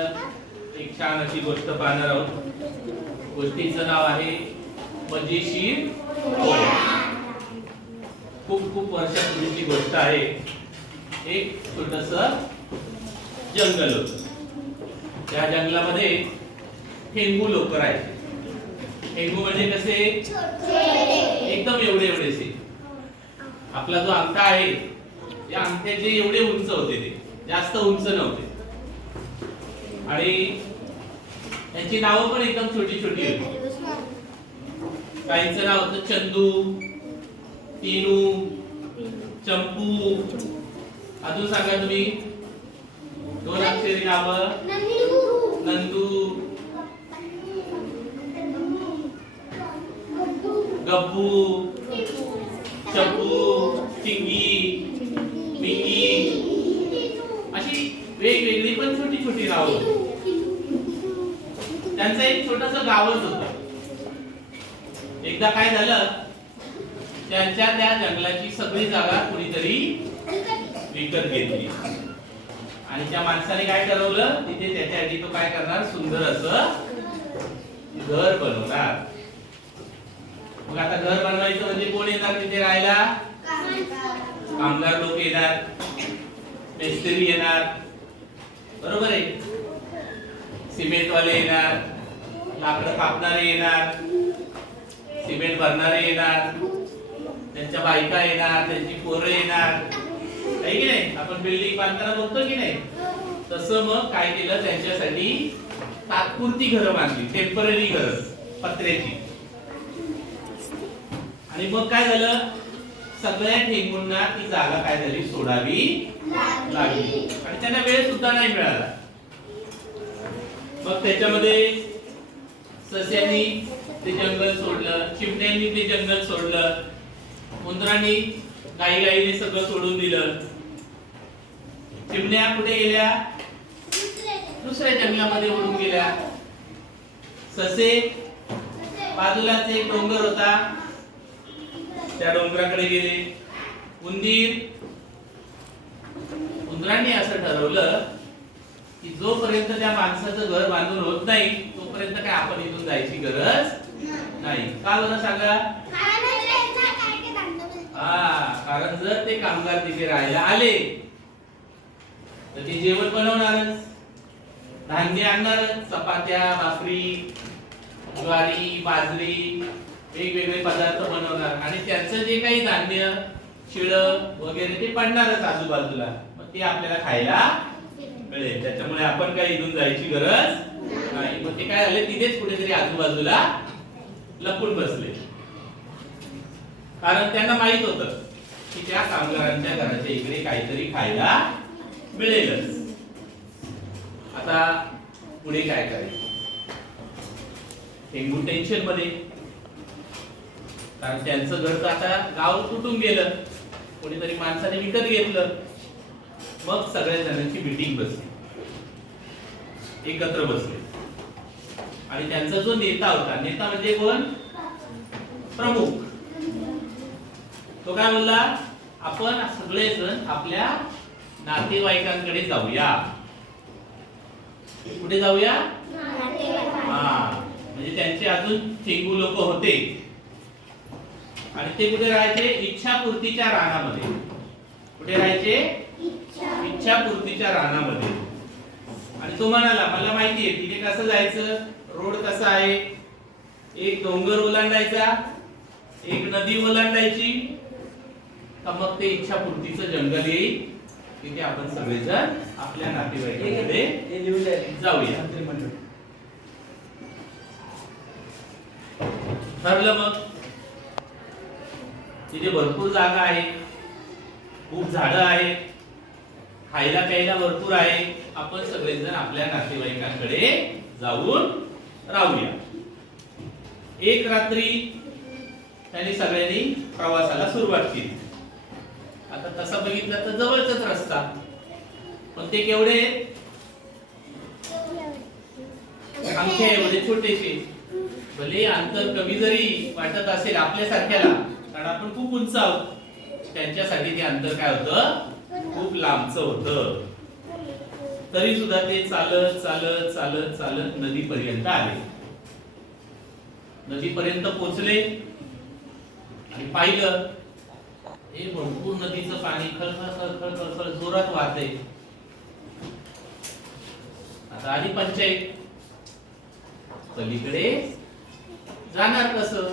एक छान अशी गोष्ट पाहणार आहोत. गोष्टीचं नाव आहे मजेशीर कोळ्या. खूप खूप वर्षापूर्वीची गोष्ट आहे. एक छोटस जंगल होत. त्या जंगलामध्ये ठेंगू लोक राहायचे. ठेंगू म्हणजे कसे, एकदम एवढे एवढेसे. आपला जो अंगठा आहे, या अंगठ्याचे एवढे उंच होते, ते जास्त उंच नव्हते. आणि त्यांची नावं पण एकदम छोटी छोटी होती. काहींचं नाव होतं चंदू, तीनू, चंपू. अजून सांगा तुम्ही दोन अक्षरी नावं. नंदू, गप्पू, चप्पू, चिंगी, मिंगी. अशी वेगवेगळी पण छोटी छोटी नावं होती. त्यांचं एक छोटस गावच होतं. एकदा काय झालं, त्यांच्या त्या जंगलाची सगळी जागा कुणीतरी विकत घेतली. आणि त्या माणसाने काय ठरवलं, तिथे त्याच्यासाठी तो काय करणार, सुंदर असं घर बनवणार. मग आता घर बनवायचं म्हणजे कोण येणार तिथे राहायला? कामगार लोक येणार, मिस्त्री येणार, बरोबर आहे. सिमेंट वाले येणार, लाकडं कापणारे येणार, सिमेंट भरणारे येणार, त्यांच्या बायका येणार, त्यांची पोरं येणार, आहे की नाही. आपण बिल्डिंग बांधताना बघतो की नाही, तसं मग काय केलं, त्यांच्यासाठी तात्पुरती घरं बांधली, टेम्पररी घरं पत्र्याची. आणि मग काय झालं, सगळ्या ठेंगूंना ती जागा काय झाली, सोडावी लागली. आणि त्यांना वेळ सुद्धा नाही मिळाला. मग त्याच्यामध्ये सस्यांनी ते जंगल सोडलं, चिमण्यांनी ते जंगल सोडलं, उंदरांनी गाईने सगळं सोडून दिलं. चिमण्या कुठे गेल्या, दुसऱ्या जंगलामध्ये उडून गेल्या. ससे बाजूलाच एक डोंगर होता, त्या डोंगराकडे गेले. उंदरांनी असं ठरवलं की जोपर्यंत त्या माणसाचं घर बांधून होत नाही, तोपर्यंत काय आपण इथून जायची गरज नाही. का बरं सांगा? कारण जर ते कामगार तिथे राहायला आले तर ते जेवण बनवणारच, धान्य आणणारच, चपात्या, भाकरी, ज्वारी, बाजरी, वेगवेगळे पदार्थ बनवणार. आणि त्यांचं जे काही धान्य, शिळ वगैरे ते पडणारच आजूबाजूला, मग ते आपल्याला खायला मिळेल. त्याच्यामुळे आपण काही इथून जायची गरज नाही. मग ते काय झाले, तिथेच कुठेतरी आजूबाजूला लपून बसले. कारण त्यांना माहित होतं की त्या कामगारांच्या घराच्या इकडे काहीतरी खायला मिळेलच. आता पुढे काय करायचं, ठेंगू टेन्शन मध्ये. कारण त्यांचं घर तर आता गाव तुटून गेलं, कोणीतरी माणसाने विकत घेतलं. मग सगळ्या जणांची मीटिंग बसली, एकत्र बसले. आणि त्यांचा जो नेता होता, नेता म्हणजे कोण, प्रमुख, तो काय बोलला, आपण सगळेजण आपल्या नातेवाईकांकडे जाऊया. कुठे जाऊया? म्हणजे त्यांचे अजून ठेंगू लोक होते. आणि ते कुठे राहायचे, इच्छापूर्तीच्या रानामध्ये. कुठे राहायचे? इच्छापूर्तीच्या रानामध्ये. आणि तो म्हणाला, मला माहिती आहे तिथे कसं जायचं, रोड कसा आहे, एक डोंगर ओलांडायचा, एक नदी ओलांडायची, तर मग ते इच्छापूर्तीचं जंगल येईल. तिथे आपण सगळेजण आपल्या नातेवाईकांकडे जाऊया. ठरलं. मग तिथे भरपूर जागा आहे, खूप झाडं आहेत, खायला प्यायला भरपूर आहे. आपण सगळेजण आपल्या नातेवाईकांकडे जाऊन राहूया. एक रात्री त्यांनी सगळ्यांनी प्रवासाला सुरुवात केली. आता तसं बघितलं तर जवळच रस्ता, पण ते केवढे, अंगठ्या एवढे छोटेसे. भले अंतर कमी जरी वाटत असेल आपल्यासारख्याला, कारण आपण खूप उंच आहोत, त्यांच्यासाठी ते अंतर काय होतं, खूप लांबचं होतं. तरी सुद्धा ते चालत चालत चालत चालत नदीपर्यंत आले. नदीपर्यंत पोहोचले आणि पाहिलं हे भरपूर नदीचं पाणी खळखळ खळखळ खळखळ जोरात वाहते. आता आधी पंचायत, पलीकडे जाणार कसं?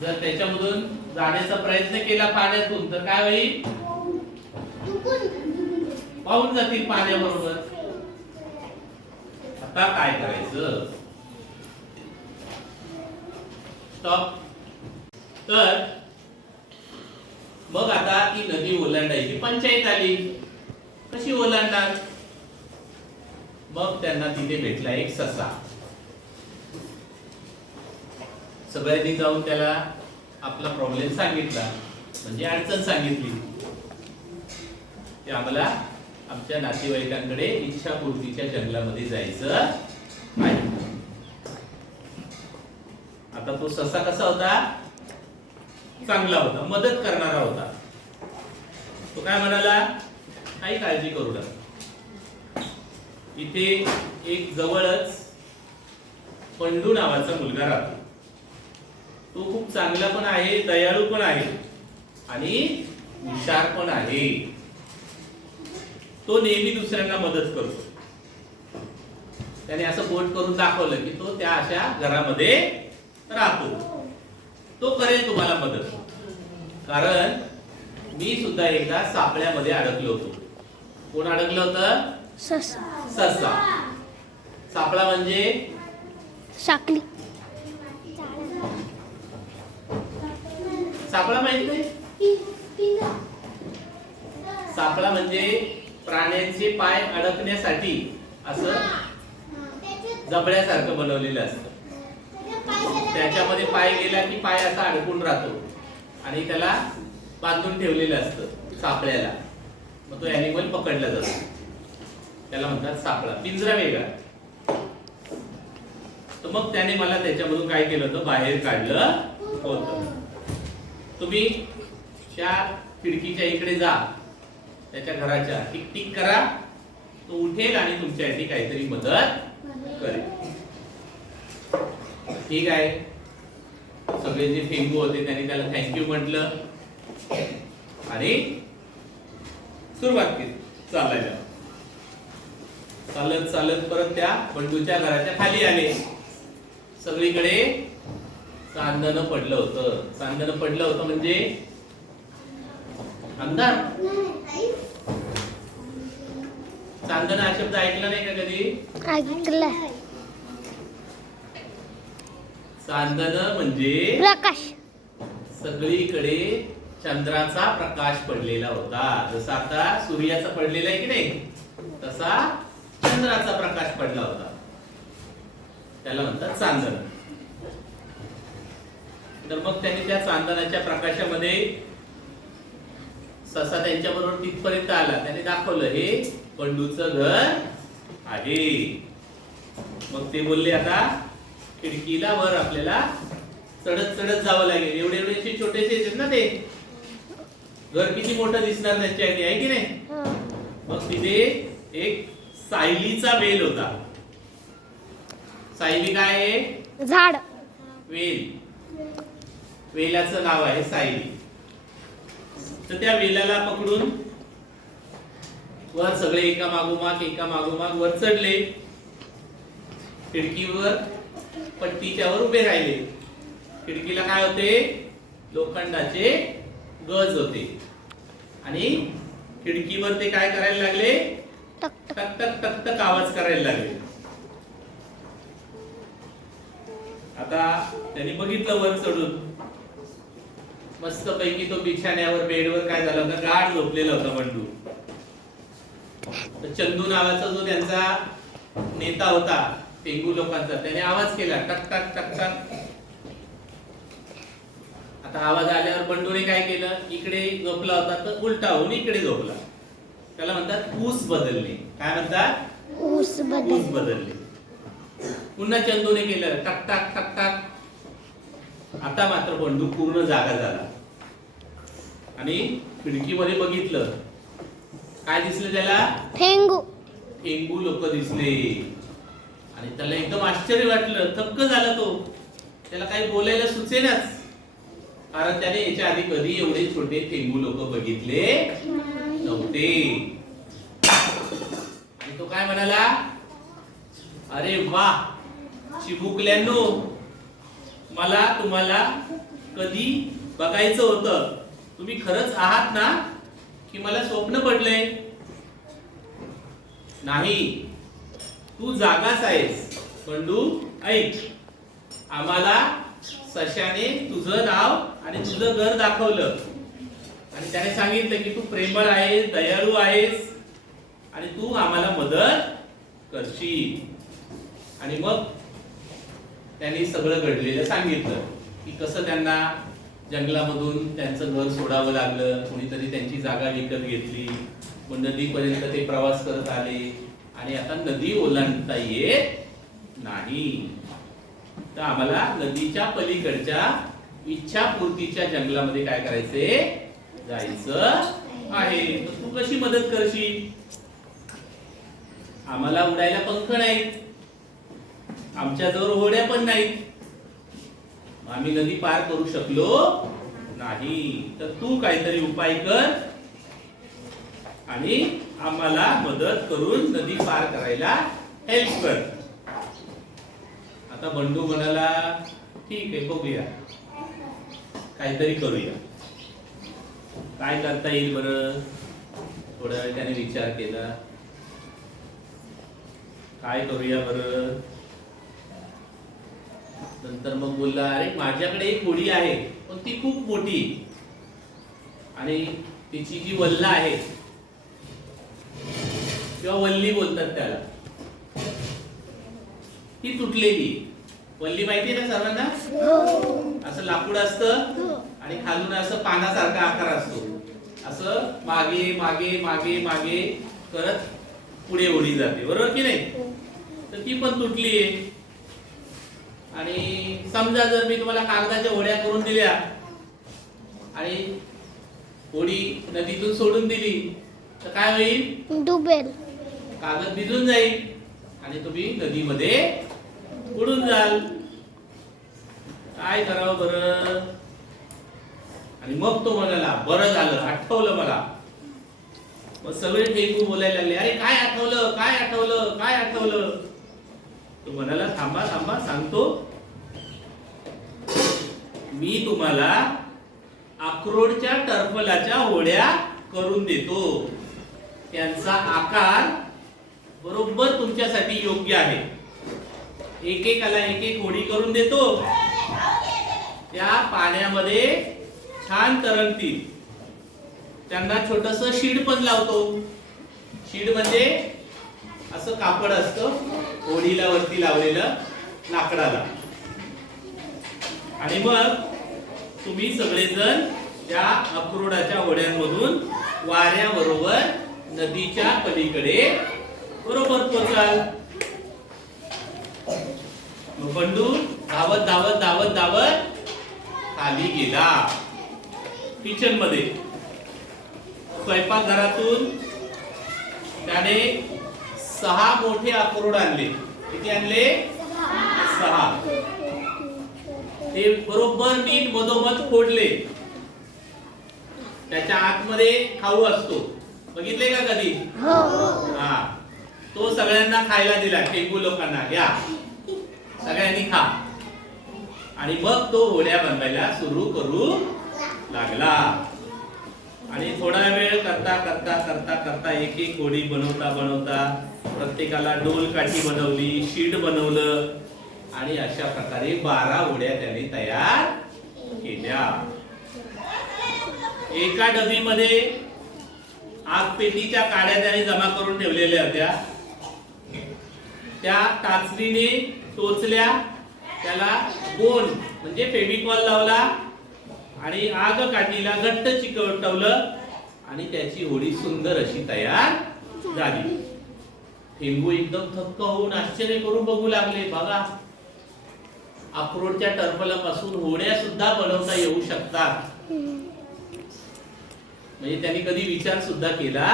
जर त्याच्यामधून जाण्याचा प्रयत्न केला पाण्यातून तर काय होईल? वाहून जातील पाण्याबरोबर. आता काय करायचं? स्टॉप. तर मग आता ती नदी ओलांडायची पंचायत आली. कशी ओलांडणार? मग त्यांना तिथे भेटला एक ससा. सगळ्यांनी जाऊन त्याला आपला प्रॉब्लेम सांगितला, म्हणजे अडचण सांगितली की आम्हाला आमच्या नातेवाईकांकडे इच्छापूर्तीच्या जंगलामध्ये जायचं आहे. आता तो ससा कसा होता? चांगला होता, मदत करणारा होता. तो काय म्हणाला? काही काळजी करू नका, इथे एक जवळच पंडू नावाचा मुलगा राहतो. तो खूप चांगला पण आहे, दयाळू पण आहे आणि हुशार पण आहे. तो नेहमी दुसऱ्यांना मदत करतो. त्याने असं बोट करून दाखवलं की तो त्या अशा घरामध्ये राहतो. तो करेल तुम्हाला मदत. कारण मी सुद्धा एकदा सापळ्यामध्ये अडकलो होतो. कोण अडकलं होतं? ससा. सापळा म्हणजे साखळी. सापळा माहित नाही? सापळा म्हणजे प्राण्यांचे पाय अडकण्यासाठी असं जबड्यासारखं बनवलेलं असतं. त्याच्यामध्ये पाय गेला की पाय असा अडकून राहतो आणि त्याला बांधून ठेवलेलं असतं सापळ्याला. मग तो ॲनिमल पकडला जातो. त्याला म्हणतात सापळा. पिंजरा वेगळा. तर मग त्याने मला त्याच्यामधून काय केलं होतं? बाहेर काढलं होतं. तुम्ही त्या खिडकीच्या इकडे जा, त्याच्या घराच्या, टिक टिक करा. तो उठेल आणि तुमच्यासाठी काहीतरी मदत करेल. ठीक आहे. सगळे जे फेंगू होते त्यांनी त्याला थँक्यू म्हटलं आणि सुरुवात केली चालायला. चालत चालत परत त्या बंडूच्या घराच्या खाली आले. सगळीकडे चांदणं पडलं होतं. चांदणं पडलं होतं म्हणजे अंधार. चांदणं हा शब्द ऐकला नाही का कधी? ऐकलं. चांदणं म्हणजे प्रकाश. सगळीकडे चंद्राचा प्रकाश पडलेला होता. जसा आता सूर्याचा पडलेला आहे की नाही, तसा चंद्राचा प्रकाश पडला होता. त्याला म्हणतात चांदणं. तर मग त्यांनी त्या चांदणाच्या प्रकाशामध्ये ससा त्यांच्या बरोबर तिथपर्यंत आला. त्याने दाखवलं हे पंडूचं घर आहे. मग ते बोलले आता खिडकीला वर आपल्याला चढत चढत जावं लागेल. एवढे एवढेचे छोटेसे आहेत ना ते घर, किती मोठं दिसणार त्यांच्यासाठी, आहे की नाही? मग तिथे एक सायलीचा वेल होता. सायली काय आहे? झाड. वेल. वेलाचं नाव आहे सायली. तर त्या वेलाला पकडून वर सगळे एका मागोमाग वर चढले. खिडकीवर पट्टीच्यावर उभे राहिले. खिडकीला काय होते? लोखंडाचे गज होते आणि खिडकीवर ते काय करायला लागले? टक टक टक टक टक आवाज करायला लागले. आता त्यांनी बघितलं वर चढून, मस्त पैकी तो बिछाण्यावर बेडवर काय झाला होता? गाढ झोपलेला होता बंडू. तर चंदू नावाचा जो त्यांचा नेता होता पेंगू लोकांचा, त्याने आवाज केला टक टक टक टक. आता आवाज आल्यावर बंडूने काय केलं? इकडे झोपला होता तर उलटा होऊन इकडे झोपला. त्याला म्हणतात ऊस बदलणे. काय म्हणतात? ऊस बदलले. पुन्हा चंदूने केलं टक टक टक टक. आता मात्र बंडू पूर्ण जागा झाला आणि खिडकीमध्ये बघितलं. काय दिसलं त्याला? फेंगू. ठेंगू लोक दिसले आणि त्याला एकदम आश्चर्य वाटलं, थक्क झाला तो. त्याला काही बोलायला सुचेनाच, कारण त्याने याच्या आधी कधी एवढे छोटे ठेंगू लोक बघितले नव्हते. आणि तो काय म्हणाला, अरे वा चिमुकल्यांनो, मला तुम्हाला कधी बघायचं होतं. तुम्ही खरंच आहात ना, की मला स्वप्न पडलंय? नाही, तू जागाच आहेस. बंडू ऐक, आम्हाला सशाने तुझं नाव आणि तुझं घर दाखवलं आणि त्याने सांगितलं की तू प्रेमळ आहेस, दयाळू आहेस आणि तू आम्हाला मदत करशील. आणि मग त्यांनी सगळं घडलेलं सांगितलं की कसं त्यांना जंगलामधून त्यांचं घर सोडावं लागलं, कोणीतरी त्यांची जागा विकत घेतली, मग नदीपर्यंत ते प्रवास करत आले आणि आता नदी ओलांडता येत नाही, तर आम्हाला नदीच्या पलीकडच्या इच्छापूर्तीच्या जंगलामध्ये काय करायचे, जायचं आहे. तर तू कशी मदत करशील? आम्हाला उडायला पंख नाहीत, आमच्याजवळ होड्या पण नाहीत, आम्ही नदी पार करू शकलो नाही, तर तू काहीतरी उपाय कर आणि आम्हाला मदत करून नदी पार करायला हेल्प कर. आता बंडू म्हणाला, ठीक आहे, बघूया, काहीतरी करूया. काय करता येईल बरं? थोडा वेळ त्याने विचार केला, काय करूया बरं? नंतर मग बोलला, अरे माझ्याकडे एक होडी आहे, पण ती खूप मोठी आणि तिची जी वल्ला आहे किंवा वल्ली बोलतात त्याला, ती तुटलेली. वल्ली माहिती आहे ना सर्वांना? असं लाकूड असतं आणि खालून असं पानासारखा आकार असतो, असं मागे मागे मागे मागे करत पुढे होडी जाते, बरोबर की नाही? तर ती पण तुटली आहे. आणि समजा जर मी तुम्हाला कागदाच्या होड्या करून दिल्या आणि होडी नदीतून सोडून दिली तर काय होईल? डुबेल. कागद भिजून जाईल आणि तुम्ही नदीमध्ये बुडून जाल. काय करावं बरं? आणि मग तो म्हणाला, बरं झालं, आठवलं मला. मग सगळे ठेंगू बोलायला लागले, अरे काय आठवलं, काय आठवलं, काय आठवलं? तो म्हणाला, थांबा थांबा, सांगतो. मी तुम्हाला अक्रोडच्या टरफलाच्या होड्या करून देतो. त्यांचा आकार बरोबर तुमच्यासाठी योग्य आहे. एकेकाला एक एक होडी करून देतो, त्या पाण्यामध्ये छान तरंगतील. त्यांना छोटस शीड पण लावतो. शीड म्हणजे असं कापड असतं होडीला वरती लावलेलं लाकडाला. आणि मग तुम्ही सगळेजण त्या अक्रोडाच्या होड्यांमधून वाऱ्याबरोबर नदीच्या पलीकडे बरोबर पोचाल. बंडू धावत धावत धावत धावत खाली गेला किचन मध्ये. स्वयंपाकघरातून त्याने 6 मोठे अक्रोड आणले. किती आणले? 6. ते बरोबर नीट मधोमध फोडले. त्याच्या आतमध्ये खाऊ असतो, बघितले का कधी? हा, तो सगळ्यांना खायला दिला. ठेंगू लोकांना, घ्या, सगळ्यांनी खा. आणि मग तो होड्या बनवायला सुरू करू लागला. आणि थोडा वेळ करता करता करता करता एक एक होडी बनवता बनवता प्रत्येकाला डोल काठी बनवली, शीड बनवलं आणि अशा प्रकारे 12 होड्या त्याने तयार केल्या. एका डबीमध्ये आगपेटीच्या काड्या त्याने जमा करून ठेवलेल्या होत्या. त्या टाचणीने टोचल्या, त्याला गोंद म्हणजे फेविकॉल लावला आणि आग काठीला घट्ट चिकटवलं आणि त्याची होडी सुंदर अशी तयार झाली. ठेंगू एकदम थक्क होऊन आश्चर्य करून बघू लागले. बघा, अक्रोडच्या टरफलापासून होड्या सुद्धा बनवता येऊ शकतात. म्हणजे त्यांनी कधी विचार सुद्धा केला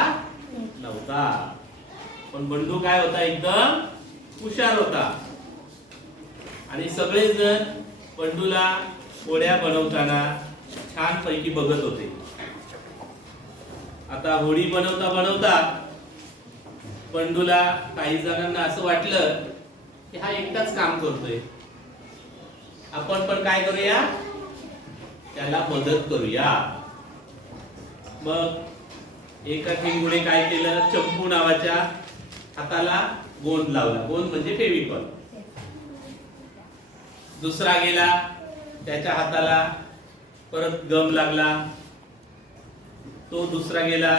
नव्हता. पण बंडू काय होता, एकदम हुशार होता. आणि सगळेजण बंडूला होड्या बनवताना छान पैकी बघत होते. आता होडी बनवता बनवता बंडूला काही जणांना असं वाटलं की हा एकटाच काम करतोय, आपण पण काय करूया, त्याला मदत करूया. मग एका ठेंगुने काय केलं, चंपू नावाच्या हाताला गोंद लावला. गोंद म्हणजे फेविकॉल. दुसरा गेला, त्याच्या हाताला परत गम लागला. तो दुसरा गेला,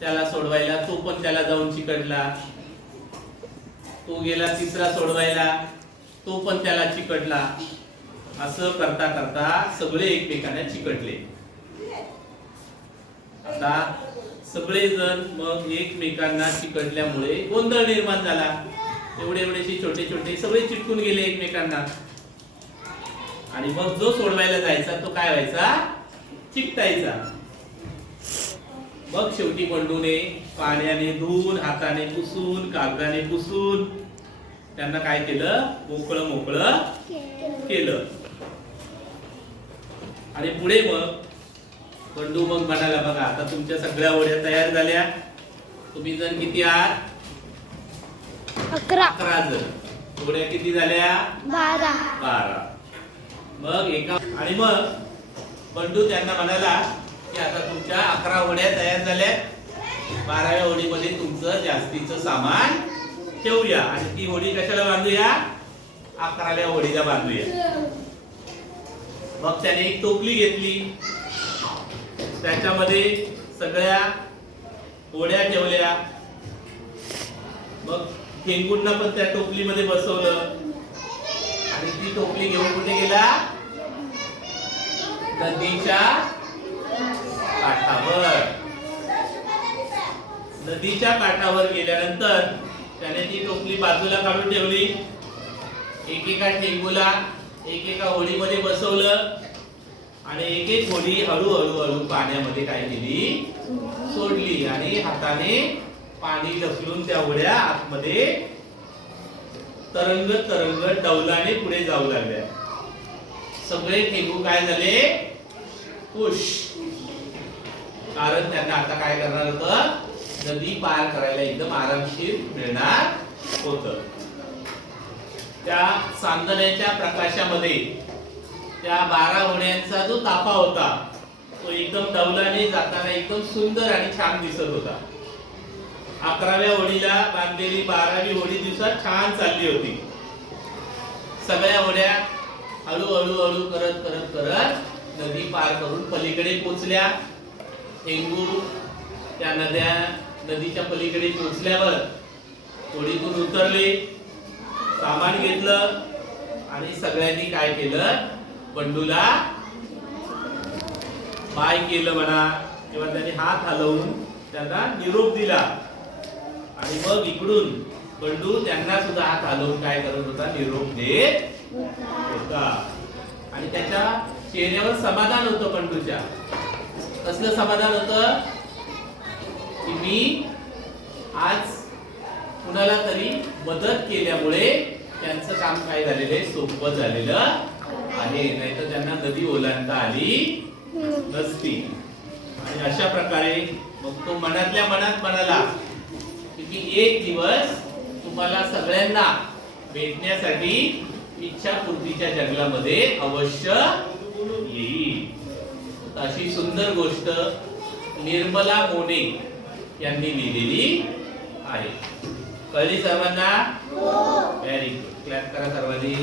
त्याला सोडवायला, तो पण त्याला जाऊन चिकटला. तो गेला तिसरा सोडवायला, तो पण त्याला चिकटला. असं करता करता सगळे एकमेकांना चिकटले. आता सगळेजण मग एकमेकांना चिकटल्यामुळे गोंधळ निर्माण झाला. एवढे एवढेसे छोटे छोटे सगळे चिटकून गेले एकमेकांना. आणि मग जो सोडवायला जायचा तो काय व्हायचा, चिकटायचा. मग शेवटी बंडूने पाण्याने धुवून, हाताने पुसून, कागदाने पुसून त्यांना काय केलं, मोकळं मोकळं केलं. आणि पुढे मग बंडू मग म्हणाला, बघा आता तुमच्या सगळ्या होड्या तयार झाल्या. तुम्ही जण किती आहात, 11 जण. होड्या किती झाल्या, 12. मग एका आणि मग बंडू त्यांना म्हणाला की आता तुमच्या 11 होड्या तयार झाल्या. 12व्या होडीमध्ये तुमचं जास्तीचं सामान ठेवूया आणि ती होडी कशाला बांधूया, 11व्या होडीला बांधूया. मग त्याने एक टोपली घेतली, त्याच्यामध्ये सगळ्या होड्या ठेवल्या. मग ठेंगुंना पण त्या टोपलीमध्ये बसवलं आणि ती टोपली घेऊन कुठे गेला, नदीच्या काठावर. नदीच्या काठावर गेल्यानंतर त्याने ती टोपली बाजूला काढून ठेवली. एकेका ठेंगूला एकेका होडीमध्ये बसवलं आणि एक एक होडी हळूहळू हळू पाण्यामध्ये काय केली, सोडली. आणि हाताने पाणी ढकलून त्या होड्या आतमध्ये तरंगत तरंगत डौलाने पुढे जाऊ लागल्या. सगळे ठेंगू काय झाले, खुश. कारण त्यांना आता काय करणार होतं, नदी पार करायला एकदम आरामशीर मिळणार होतं. त्या चांदण्याच्या प्रकाशामध्ये त्या 12 होड्यांचा जो ताफा होता तो एकदम डौलाने जाताना एकदम सुंदर आणि छान दिसत होता. 11व्या होडीला बांधलेली 12वी होडी दिवसात छान चालली होती. सगळ्या होड्या हळूहळू हळू करत करत करत नदी पार करून पलीकडे पोहोचल्या. ठेंगू त्या नदीच्या पलीकडे पोहोचल्यावर होडीतून उतरले, सामान घेतलं आणि सगळ्यांनी काय केलं, बंडूला बाय केलं म्हणा किंवा त्यांनी हात हलवून त्यांना निरोप दिला. आणि मग इकडून बंडू त्यांना सुद्धा हात हलवून काय करत होता, निरोप देत होता. आणि त्याच्या चेहऱ्यावर समाधान होतं बंडूच्या. कसलं समाधान होतं की मी आज कुणाला तरी मदत केल्यामुळे त्यांचं काम काय झालेलं आहे, सोपं झालेलं आहे. नाहीतर त्यांना नदी ओलांडता आली नसती. आणि अशा प्रकारे मग तो मनातल्या मनात म्हणाला की एक दिवस तुम्हाला सगळ्यांना भेटण्यासाठी इच्छापूर्तीच्या जंगलामध्ये अवश्य येईल. अशी सुंदर गोष्ट निर्मला मोने यांनी लिहिलेली आहे. कळली सर्वांना? Very good. क्लॅप करा सर्वांनी.